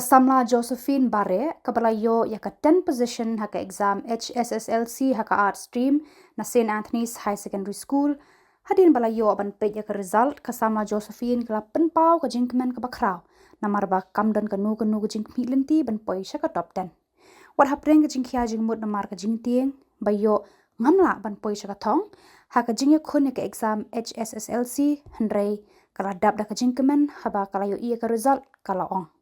Samla Josephene Bareh kabalayo ya ka 10 position haka exam HSSLC haka art stream na St. Anthony's High Secondary School hadin balayo aban pe ya ka result Samla Josephene kala penpau ka jingkmen ka bakraw na marba kamdan ka nu ka jingkmi lenti ban poi sha ka top 10 what hapreng ka jingkhia jingmut na mar ka jingtieng bayo ngamla ban poi sha ka thong haka jingya khun ka exam HSSLC handrei kala dap da ka jingkmen haba kala yo iya ka result kala ong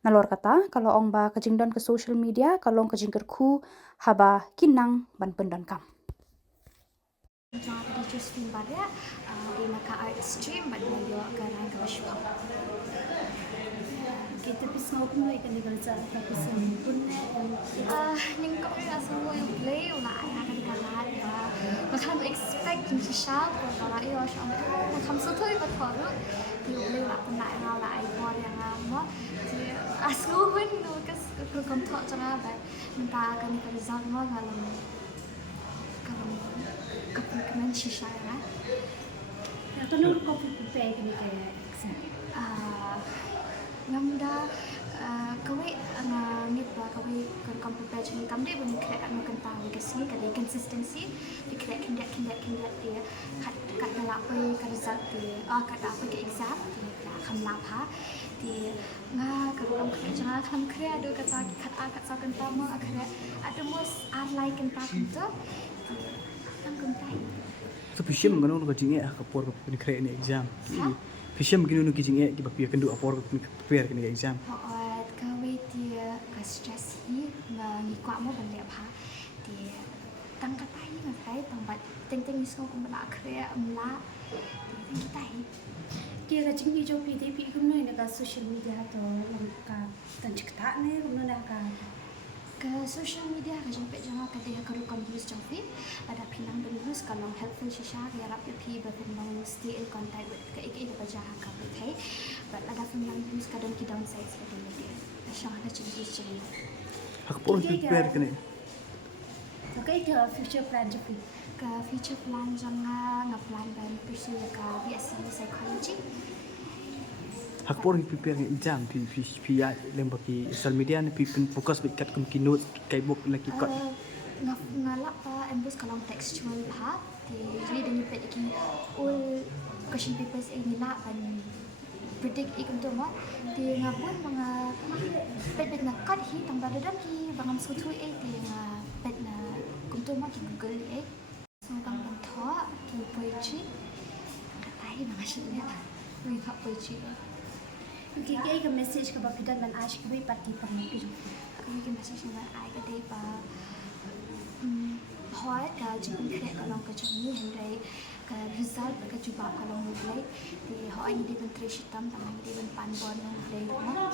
Nalor kata kalau ong ba kajingdon ke social media kalau ong kajingker ku haba kinang ban pendan kam. Jadi Josephene Bareh di maka art stream ban yo karang ka shop. Kita pisau pun ikan di kerja tapi sempun Ning ko ya semua yung play una ay akan kalat ba. Makam expect yung sisal ko kala iyo siya. Makam so toy ba thoro. Yung play la pun na nga la ay bo yang mo. Thì asku hun no kas ko kom thọ changa ba. Minta akan ka result mo galam. Kalam kapun sisal na. Aku nunggu kopi prepare kini kayak exam. Ngam da kawai ngit ba kawai kan prepare chung kam de bani kre anu kan tahu kasi kada consistency di kre kindat dia kat la pai ka result dia kat apa ke exam dia kham la pha di nga ka kam kre changa kham kre adu kata kat sa kan ta ma kre adu mos like kan ta kunto kan kuntai so pishim ngano ka jinge ka por ni kre ni exam pishim ngino ki jinge ki bapia kendu apor prepare ni exam kawai dia ka stress hi na ni kwa mo ban le pha dia tang ka tai na tai tang bat teng ni so ko ba kre amla teng ki tai Kira cinggi jo PDP kun noi na social media to ka tanchikta ne kun na ka ke social media ka jempet jangan ka dia karu confuse jangfi ada pinang benus kalau helpful shisha ya rap pi ba pinang stay in contact with ka ik ba jaha ka thai but ada pinang benus ka don ki downsides ka dia shahana cinggi cinggi hak por prepare kene okay ke future plan jo ke future plan jangan ngaplan ban pursue ka BSc psychology hak por prepare ni exam pi ya lemba ki social media ni pi fokus bit kat kum ki note kai book lagi kat ngalak pa embus kalau textual ha jadi dengan pet ki all question papers ini la ban predict ikut tu mah di ngapun mga pet na kat hi tang bada dan ki bangam sutu di pet na kuntu mah ki Google so tang tho ki poetry tai na masya we thought poetry Kiki ke message ke bapidan dan ash ke parti pang ki jo kami ke message na ai ka dei pa hoi ka jipun kre ka long ka chami hendai ka result ka juba ka long mulai di hoi ni di ban tre shitam tamang di ban pan bon long mulai